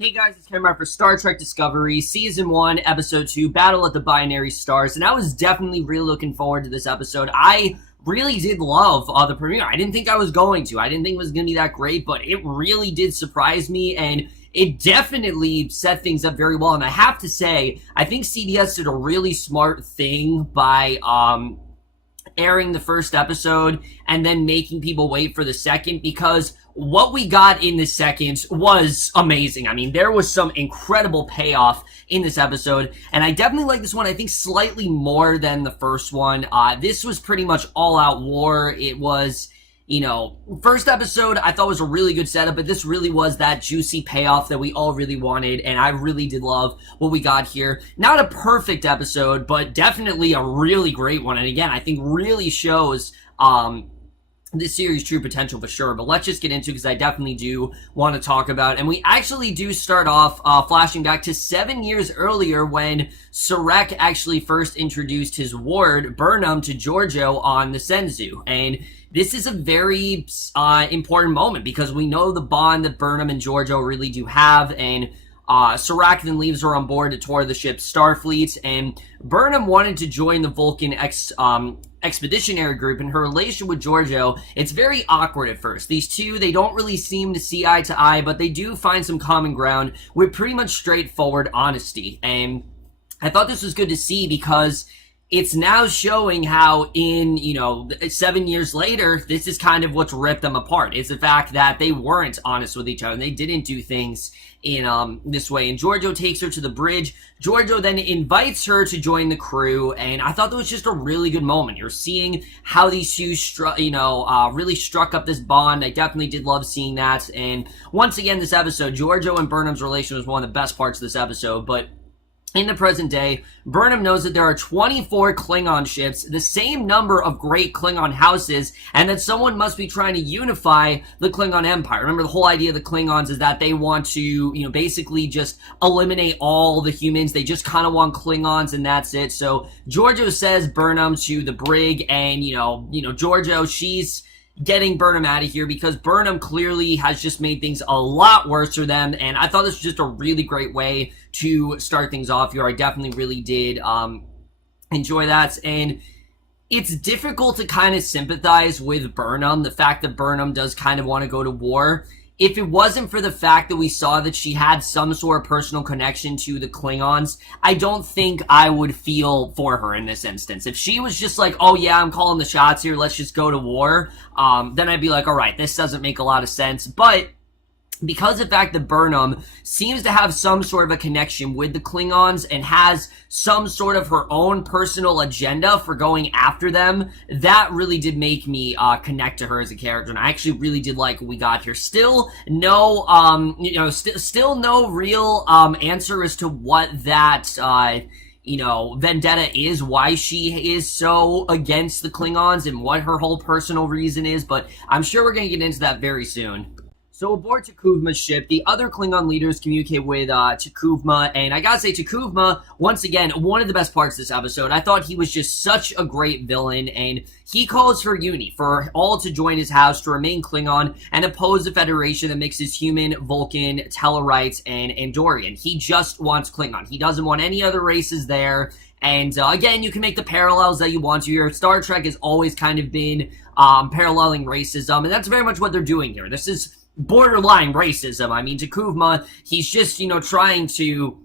Hey guys, it's Cameron for Star Trek Discovery, Season 1, Episode 2, Battle at the Binary Stars, and I was definitely really looking forward to this episode. I really did love the premiere. I didn't think I was going to. I didn't think it was going to be that great, but it really did surprise me, and it definitely set things up very well. And I have to say, I think CBS did a really smart thing by airing the first episode and then making people wait for the second, because what we got in the second was amazing. I mean, there was some incredible payoff in this episode, and I definitely like this one, I think, slightly more than the first one. This was pretty much all-out war. It was, first episode I thought was a really good setup, but this really was that juicy payoff that we all really wanted, and I really did love what we got here. Not a perfect episode, but definitely a really great one, and again, I think really shows, this series' true potential for sure. But let's just get into it, because I definitely do want to talk about it. And we actually do start off flashing back to 7 years earlier when Sarek actually first introduced his ward, Burnham, to Giorgio on the Senzu. And this is a very important moment, because we know the bond that Burnham and Giorgio really do have, and Sarek then leaves her on board to tour the ship's Starfleet, and Burnham wanted to join the Vulcan expeditionary group, and her relation with Giorgio, it's very awkward at first. These two, they don't really seem to see eye to eye, but they do find some common ground with pretty much straightforward honesty, and I thought this was good to see, because it's now showing how in, 7 years later, this is kind of what's ripped them apart. It's the fact that they weren't honest with each other, and they didn't do things in this way. And Giorgio takes her to the bridge. Giorgio then invites her to join the crew, and I thought that was just a really good moment. You're seeing how these two really struck up this bond. I definitely did love seeing that. And once again, this episode, Giorgio and Burnham's relation was one of the best parts of this episode. But in the present day, Burnham knows that there are 24 Klingon ships, the same number of great Klingon houses, and that someone must be trying to unify the Klingon Empire. Remember, the whole idea of the Klingons is that they want to, basically just eliminate all the humans. They just kind of want Klingons, and that's it. So Giorgio says Burnham to the brig, and, Giorgio, she's getting Burnham out of here, because Burnham clearly has just made things a lot worse for them, and I thought this was just a really great way to start things off here. I definitely really did enjoy that, and it's difficult to kind of sympathize with Burnham, the fact that Burnham does kind of want to go to war. If it wasn't for the fact that we saw that she had some sort of personal connection to the Klingons, I don't think I would feel for her in this instance. If she was just like, oh yeah, I'm calling the shots here, let's just go to war, then I'd be like, alright, this doesn't make a lot of sense. But because of the fact that Burnham seems to have some sort of a connection with the Klingons and has some sort of her own personal agenda for going after them, that really did make me connect to her as a character, and I actually really did like what we got here. Still no, still no real answer as to what that vendetta is, why she is so against the Klingons, and what her whole personal reason is, but I'm sure we're gonna get into that very soon. So aboard Takuma's ship, the other Klingon leaders communicate with Takuma, and I gotta say, Takuma, once again, one of the best parts of this episode. I thought he was just such a great villain, and he calls for unity, for all to join his house, to remain Klingon, and oppose the Federation that mixes human, Vulcan, Tellarites, and Andorian. He just wants Klingon. He doesn't want any other races there. And again, you can make the parallels that you want to here. Star Trek has always kind of been paralleling racism, and that's very much what they're doing here. This is borderline racism. I mean, Takuma, he's just, trying to,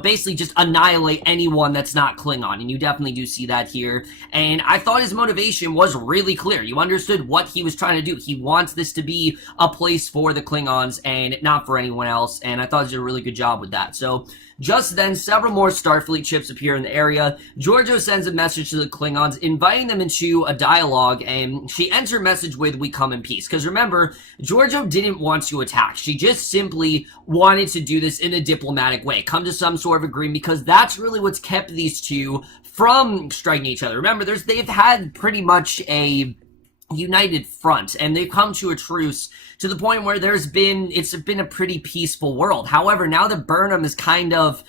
basically just annihilate anyone that's not Klingon, and you definitely do see that here. And I thought his motivation was really clear. You understood what he was trying to do. He wants this to be a place for the Klingons and not for anyone else, and I thought he did a really good job with that. So just then, several more Starfleet ships appear in the area. Giorgio sends a message to the Klingons, inviting them into a dialogue, and she ends her message with, "We come in peace." Because remember, Giorgio didn't want to attack. She just simply wanted to do this in a diplomatic way, come to some sort of agreement, because that's really what's kept these two from striking each other. Remember, they've had pretty much a united front, and they've come to a truce to the point where it's been a pretty peaceful world. However, now that Burnham has kind of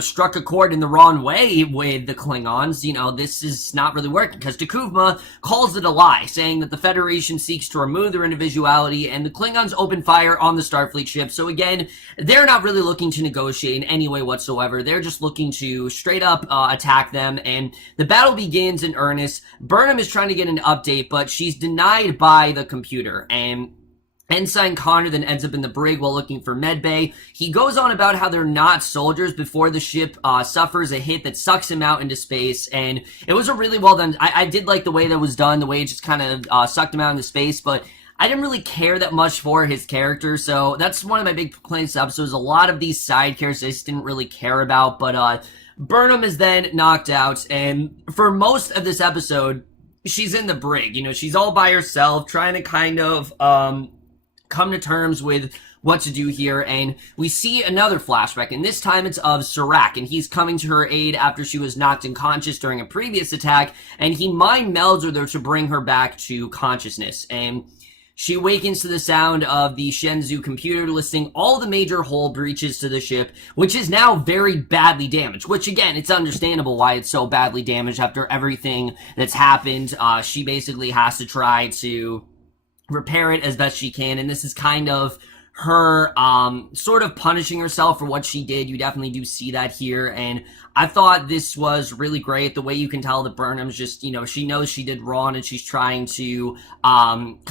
struck a chord in the wrong way with the Klingons, this is not really working, because Takuma calls it a lie, saying that the Federation seeks to remove their individuality, and the Klingons open fire on the Starfleet ship. So again, they're not really looking to negotiate in any way whatsoever. They're just looking to straight up attack them, and the battle begins in earnest. Burnham is trying to get an update, but she's denied by the computer, and Ensign Connor then ends up in the brig while looking for medbay. He goes on about how they're not soldiers before the ship suffers a hit that sucks him out into space, and it was a really well done. I did like the way that was done, the way it just kind of sucked him out into space, but I didn't really care that much for his character, so that's one of my big complaints of episodes. A lot of these side characters I just didn't really care about, but Burnham is then knocked out, and for most of this episode, she's in the brig. She's all by herself, trying to kind of come to terms with what to do here, and we see another flashback, and this time it's of Serac, and he's coming to her aid after she was knocked unconscious during a previous attack, and he mind melds with her to bring her back to consciousness, and she awakens to the sound of the Shenzhou computer listing all the major hull breaches to the ship, which is now very badly damaged, which again, it's understandable why it's so badly damaged after everything that's happened. She basically has to try to repair it as best she can, and this is kind of her sort of punishing herself for what she did. You definitely do see that here, and I thought this was really great, the way you can tell that Burnham's just, she knows she did wrong, and she's trying to atone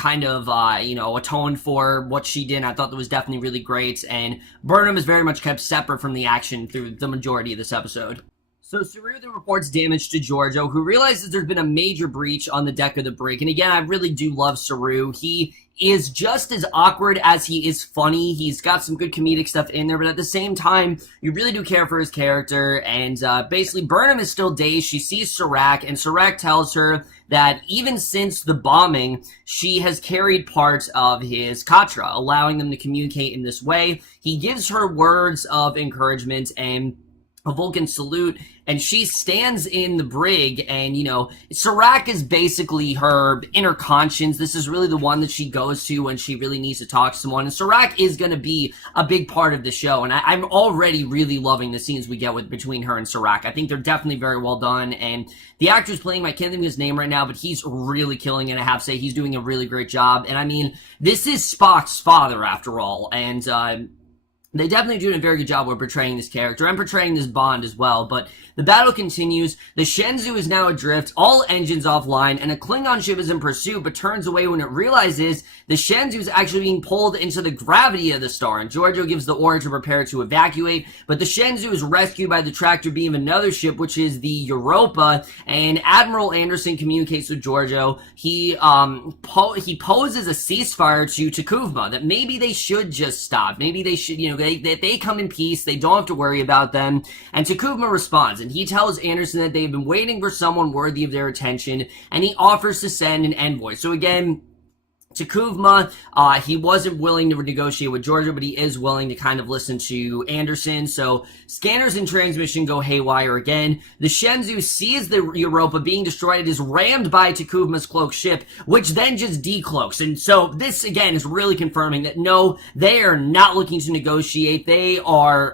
for what she did. I thought that was definitely really great, and Burnham is very much kept separate from the action through the majority of this episode. So Saru then reports damage to Giorgio, who realizes there's been a major breach on the deck of the brig. And again, I really do love Saru. He is just as awkward as he is funny. He's got some good comedic stuff in there, but at the same time, you really do care for his character. And basically, Burnham is still dazed. She sees Serac, and Serac tells her that even since the bombing, she has carried parts of his Katra, allowing them to communicate in this way. He gives her words of encouragement and a Vulcan salute, and she stands in the brig, and, Serac is basically her inner conscience. This is really the one that she goes to when she really needs to talk to someone, and Serac is going to be a big part of the show, and I'm already really loving the scenes we get between her and Serac. I think they're definitely very well done, and the actor's playing, I can't think of his name right now, but he's really killing it. I have to say, he's doing a really great job, and I mean, this is Spock's father, after all, and they definitely do a very good job of portraying this character and portraying this bond as well, but the battle continues. The Shenzhou is now adrift, all engines offline, and a Klingon ship is in pursuit, but turns away when it realizes the Shenzhou is actually being pulled into the gravity of the star, and Giorgio gives the order to prepare to evacuate, but the Shenzhou is rescued by the tractor beam of another ship, which is the Europa, and Admiral Anderson communicates with Giorgio. He poses a ceasefire to Takuma, that maybe they should just stop. Maybe they should, they come in peace, they don't have to worry about them, and Takuma responds, and he tells Anderson that they've been waiting for someone worthy of their attention, and he offers to send an envoy. So again, Takuma, he wasn't willing to negotiate with Giorgio, but he is willing to kind of listen to Anderson. So scanners and transmission go haywire again. The Shenzhou sees the Europa being destroyed. It is rammed by Takuma's cloaked ship, which then just decloaks. And so this, again, is really confirming that no, they are not looking to negotiate. They are,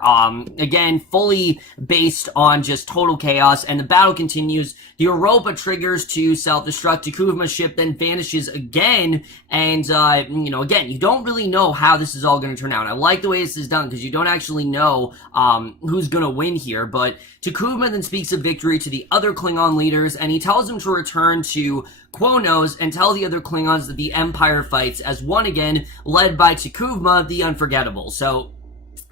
again, fully based on just total chaos, and the battle continues. The Europa triggers to self-destruct. Takuma's ship then vanishes again. And, again, you don't really know how this is all going to turn out. I like the way this is done because you don't actually know who's going to win here. But Takuma then speaks of victory to the other Klingon leaders, and he tells them to return to Quonos and tell the other Klingons that the Empire fights as one again, led by Takuma the Unforgettable. So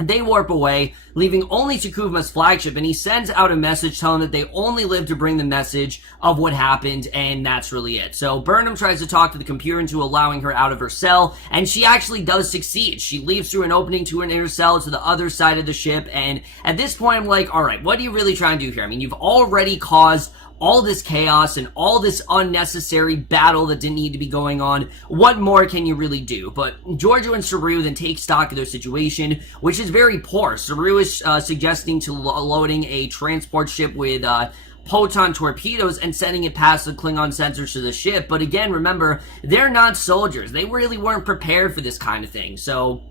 they warp away, leaving only Takuma's flagship, and he sends out a message telling that they only live to bring the message of what happened, and that's really it. So Burnham tries to talk to the computer into allowing her out of her cell, and she actually does succeed. She leaves through an opening to an inner cell to the other side of the ship, and at this point I'm like, alright, what are you really trying to do here? I mean, you've already caused all this chaos and all this unnecessary battle that didn't need to be going on. What more can you really do? But Giorgio and Saru then take stock of their situation, which is very poor. Saru is suggesting to loading a transport ship with proton torpedoes and sending it past the Klingon sensors to the ship. But again, remember, they're not soldiers. They really weren't prepared for this kind of thing. So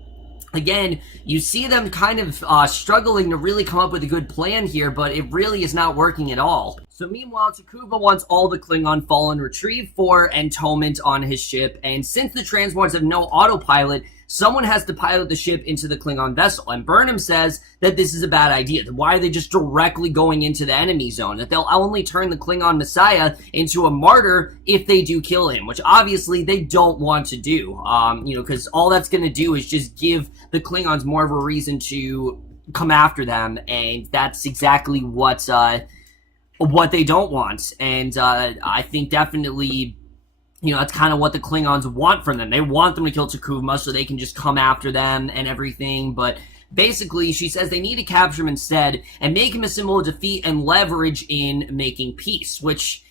again, you see them kind of struggling to really come up with a good plan here, but it really is not working at all. So meanwhile, Takuma wants all the Klingon Fallen retrieved for entombment on his ship, and since the transporters have no autopilot, someone has to pilot the ship into the Klingon vessel, and Burnham says that this is a bad idea. Why are they just directly going into the enemy zone? That they'll only turn the Klingon Messiah into a martyr if they do kill him, which obviously they don't want to do, because all that's going to do is just give the Klingons more of a reason to come after them, and that's exactly what they don't want. And I think definitely, that's kind of what the Klingons want from them. They want them to kill Takuma so they can just come after them and everything, but basically, she says they need to capture him instead and make him a symbol of defeat and leverage in making peace, which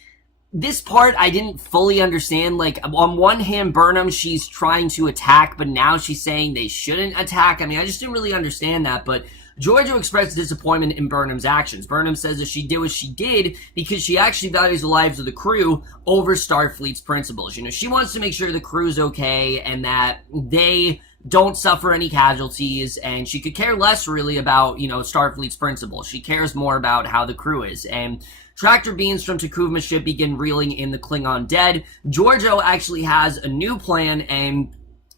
this part I didn't fully understand. Like, on one hand, Burnham, she's trying to attack, but now she's saying they shouldn't attack. I mean, I just didn't really understand that, but Giorgio expressed disappointment in Burnham's actions. Burnham says that she did what she did because she actually values the lives of the crew over Starfleet's principles. She wants to make sure the crew's okay and that they don't suffer any casualties, and she could care less really about, Starfleet's principles. She cares more about how the crew is. And tractor beams from Takuma's ship begin reeling in the Klingon dead. Giorgio actually has a new plan, and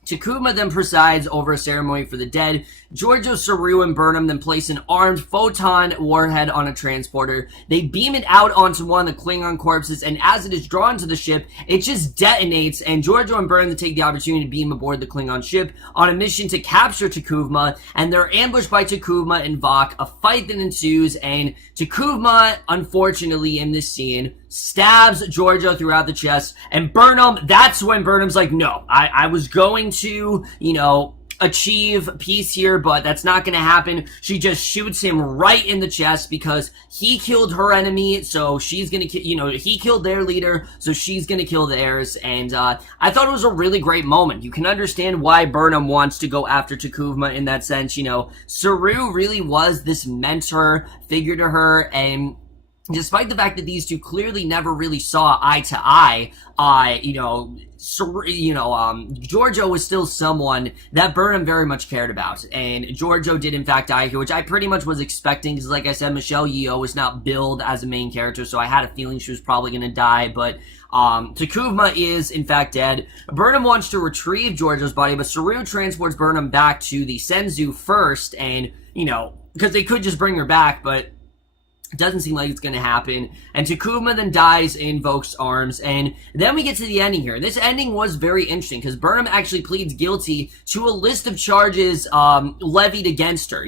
Takuma then presides over a ceremony for the dead. Giorgio, Saru, and Burnham then place an armed photon warhead on a transporter. They beam it out onto one of the Klingon corpses, and as it is drawn to the ship, it just detonates, and Giorgio and Burnham take the opportunity to beam aboard the Klingon ship on a mission to capture Takuma, and they're ambushed by Takuma and Falk. A fight then ensues, and Takuma, unfortunately in this scene, stabs Giorgio throughout the chest, and Burnham, that's when Burnham's like, no, I was going to, achieve peace here, but that's not going to happen. She just shoots him right in the chest because he killed her enemy, so she's going to, he killed their leader, so she's going to kill theirs, and I thought it was a really great moment. You can understand why Burnham wants to go after Takuma in that sense. Saru really was this mentor figure to her, and despite the fact that these two clearly never really saw eye to eye, Giorgio was still someone that Burnham very much cared about, and Giorgio did in fact die here, which I pretty much was expecting, because like I said, Michelle Yeoh was not billed as a main character, so I had a feeling she was probably going to die, but Takuma is in fact dead. Burnham wants to retrieve Giorgio's body, but Saru transports Burnham back to the Senzu first, and, because they could just bring her back, but it doesn't seem like it's going to happen. And Takuma then dies in Vok's arms. And then we get to the ending here. This ending was very interesting because Burnham actually pleads guilty to a list of charges levied against her.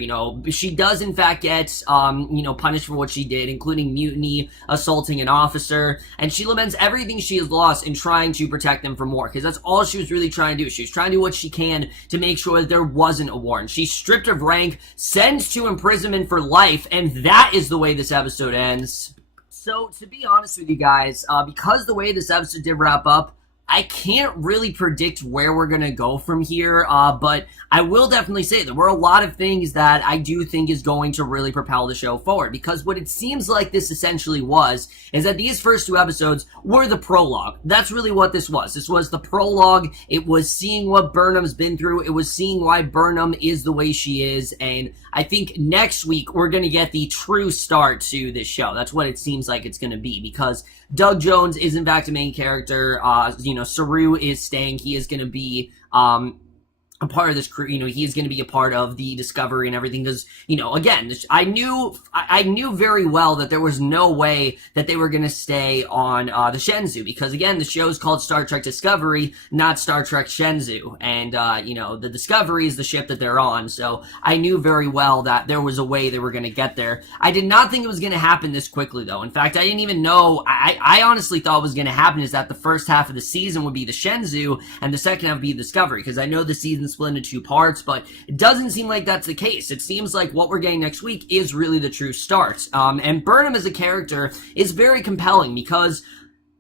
She does in fact get, punished for what she did, including mutiny, assaulting an officer. And she laments everything she has lost in trying to protect them from war, because that's all she was really trying to do. She was trying to do what she can to make sure that there wasn't a war. And she's stripped of rank, sentenced to imprisonment for life, and that is the way this episode ends. So, to be honest with you guys, because the way this episode did wrap up, I can't really predict where we're gonna go from here, but I will definitely say there were a lot of things that I do think is going to really propel the show forward, because what it seems like this essentially was, is that these first two episodes were the prologue. That's really what this was. This was the prologue. It was seeing what Burnham's been through. It was seeing why Burnham is the way she is, and I think next week we're gonna get the true start to this show. That's what it seems like it's gonna be, because Doug Jones is in fact a main character. Saru is staying. He is going to be a part of this crew. He is going to be a part of the Discovery and everything, because, again, I knew very well that there was no way that they were going to stay on the Shenzhou, because, again, the show is called Star Trek Discovery, not Star Trek Shenzhou, and, the Discovery is the ship that they're on, so I knew very well that there was a way they were going to get there. I did not think it was going to happen this quickly, though. In fact, I didn't even know, I honestly thought what was going to happen is that the first half of the season would be the Shenzhou, and the second half would be Discovery, because I know the season's split into two parts, but it doesn't seem like that's the case. It seems like what we're getting next week is really the true start. And Burnham as a character is very compelling, because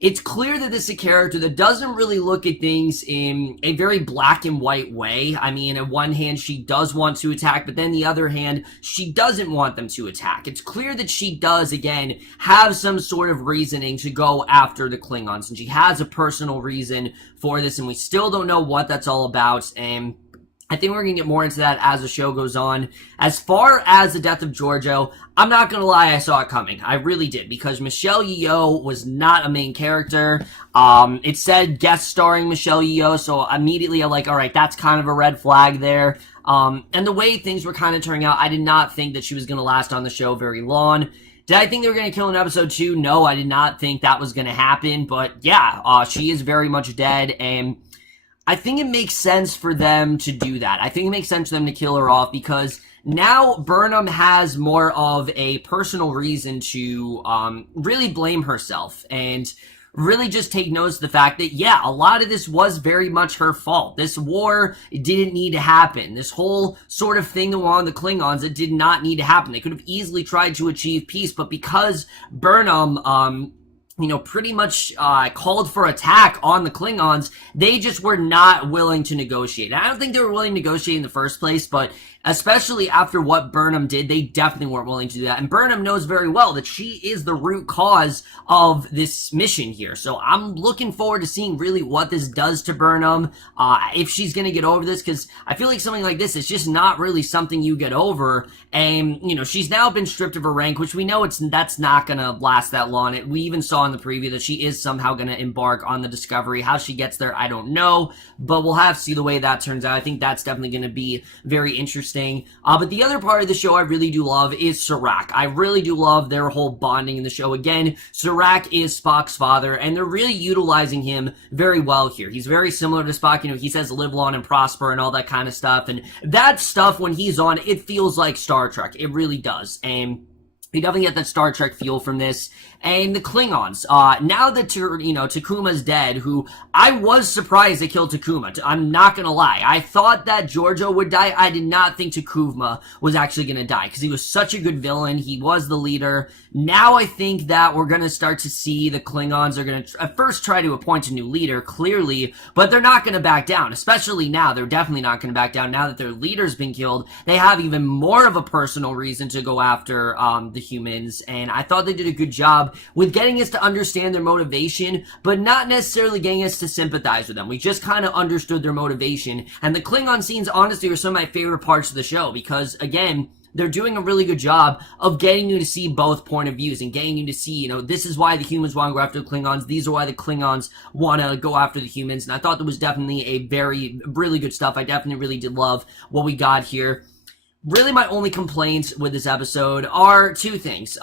it's clear that this is a character that doesn't really look at things in a very black and white way. I mean, on one hand, she does want to attack, but then the other hand, she doesn't want them to attack. It's clear that she does, again, have some sort of reasoning to go after the Klingons, and she has a personal reason for this, and we still don't know what that's all about, and I think we're going to get more into that as the show goes on. As far as the death of Giorgio, I'm not going to lie, I saw it coming. I really did, because Michelle Yeoh was not a main character. It said guest starring Michelle Yeoh, so immediately I'm like, alright, that's kind of a red flag there. And the way things were kind of turning out, I did not think that she was going to last on the show very long. Did I think they were going to kill in episode 2? No, I did not think that was going to happen, but yeah, she is very much dead, and I think it makes sense for them to do that. I think it makes sense for them to kill her off, because now Burnham has more of a personal reason to really blame herself and really just take notice of the fact that, yeah, a lot of this was very much her fault. This war didn't need to happen. This whole sort of thing along the Klingons, it did not need to happen. They could have easily tried to achieve peace, but because Burnham pretty much called for attack on the Klingons, they just were not willing to negotiate. And I don't think they were willing to negotiate in the first place, but especially after what Burnham did, they definitely weren't willing to do that. And Burnham knows very well that she is the root cause of this mission here. So I'm looking forward to seeing really what this does to Burnham, if she's going to get over this, because I feel like something like this is just not really something you get over. And, she's now been stripped of her rank, which we know that's not going to last that long. We even saw in the preview that she is somehow going to embark on the Discovery. How she gets there, I don't know, but we'll have to see the way that turns out. I think that's definitely going to be very interesting. But the other part of the show I really do love is Serac. I really do love their whole bonding in the show. Again, Serac is Spock's father, and they're really utilizing him very well here. He's very similar to Spock. He says live long and prosper and all that kind of stuff. And that stuff, when he's on, it feels like Star Trek. It really does. And you definitely get that Star Trek feel from this. And the Klingons, now that, Takuma's dead, who I was surprised they killed Takuma. I'm not gonna lie. I thought that Giorgio would die. I did not think Takuma was actually gonna die, because he was such a good villain. He was the leader. Now I think that we're gonna start to see the Klingons are gonna at first try to appoint a new leader, clearly, but they're not gonna back down, especially now. They're definitely not gonna back down. Now that their leader's been killed, they have even more of a personal reason to go after, the humans, and I thought they did a good job with getting us to understand their motivation, but not necessarily getting us to sympathize with them. We just kind of understood their motivation, and the Klingon scenes, honestly, are some of my favorite parts of the show, because, again, they're doing a really good job of getting you to see both point of views and getting you to see, this is why the humans want to go after the Klingons, these are why the Klingons want to go after the humans, and I thought that was definitely really good stuff. I definitely really did love what we got here. Really, my only complaints with this episode are two things.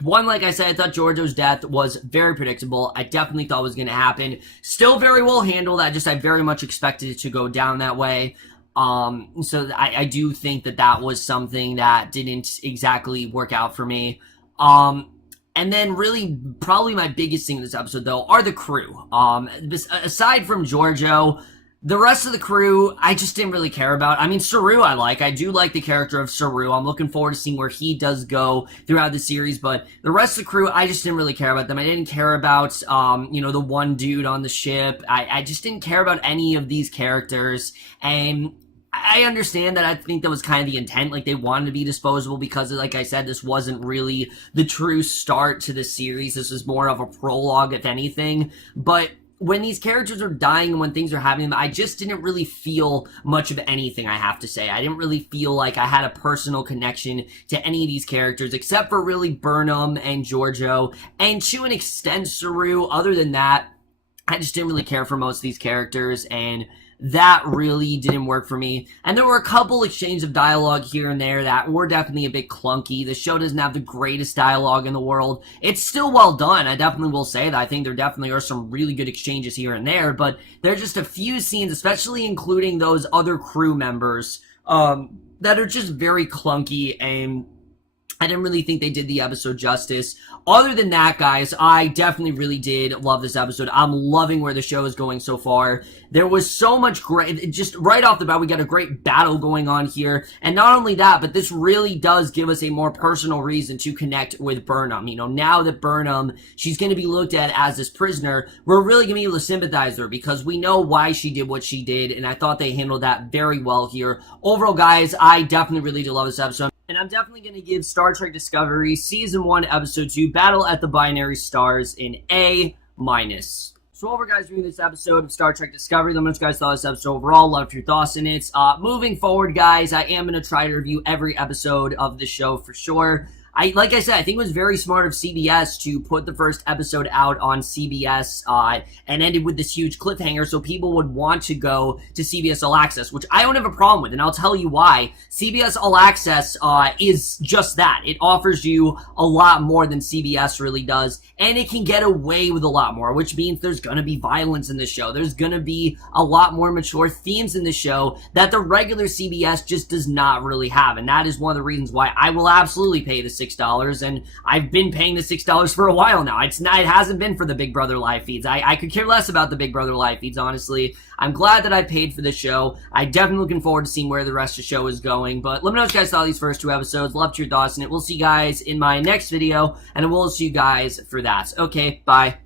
One, like I said, I thought Giorgio's death was very predictable. I definitely thought it was going to happen. Still very well handled. I very much expected it to go down that way. So I do think that was something that didn't exactly work out for me. And then really, probably my biggest thing in this episode, though, are the crew. Aside from Giorgio, the rest of the crew, I just didn't really care about. I mean, Saru I like. I do like the character of Saru. I'm looking forward to seeing where he does go throughout the series, but the rest of the crew, I just didn't really care about them. I didn't care about, the one dude on the ship. I just didn't care about any of these characters, and I understand that. I think that was kind of the intent. Like, they wanted to be disposable because, like I said, this wasn't really the true start to the series. This was more of a prologue, if anything, but when these characters are dying and when things are happening, I just didn't really feel much of anything, I have to say. I didn't really feel like I had a personal connection to any of these characters, except for really Burnham and Giorgio, and to an extent Saru. Other than that, I just didn't really care for most of these characters, and that really didn't work for me. And there were a couple exchanges of dialogue here and there that were definitely a bit clunky. The show doesn't have the greatest dialogue in the world. It's still well done. I definitely will say that. I think there definitely are some really good exchanges here and there, but there are just a few scenes, especially including those other crew members, that are just very clunky, and I didn't really think they did the episode justice. Other than that, guys, I definitely really did love this episode. I'm loving where the show is going so far. There was so much great, just right off the bat, we got a great battle going on here. And not only that, but this really does give us a more personal reason to connect with Burnham. You know, now that Burnham, she's going to be looked at as this prisoner, we're really going to be able to sympathize with her because we know why she did what she did. And I thought they handled that very well here. Overall, guys, I definitely really do love this episode. And I'm definitely going to give Star Trek Discovery Season 1, Episode 2, Battle at the Binary Stars an A-. So overall, guys, doing this episode of Star Trek Discovery, let me know what you guys thought of this episode overall. Loved your thoughts in it. Moving forward, guys, I am going to try to review every episode of the show for sure. Like I said, I think it was very smart of CBS to put the first episode out on CBS and ended with this huge cliffhanger so people would want to go to CBS All Access, which I don't have a problem with, and I'll tell you why. CBS All Access is just that. It offers you a lot more than CBS really does, and it can get away with a lot more, which means there's going to be violence in the show. There's going to be a lot more mature themes in the show that the regular CBS just does not really have, and that is one of the reasons why I will absolutely pay the $6, and I've been paying the $6 for a while now. It hasn't been for the Big Brother live feeds. I could care less about the Big Brother live feeds, honestly. I'm glad that I paid for the show. I'm definitely looking forward to seeing where the rest of the show is going, but let me know what you guys thought of these first 2 episodes. Love your thoughts in it. We'll see you guys in my next video, and I will see you guys for that. Okay, bye.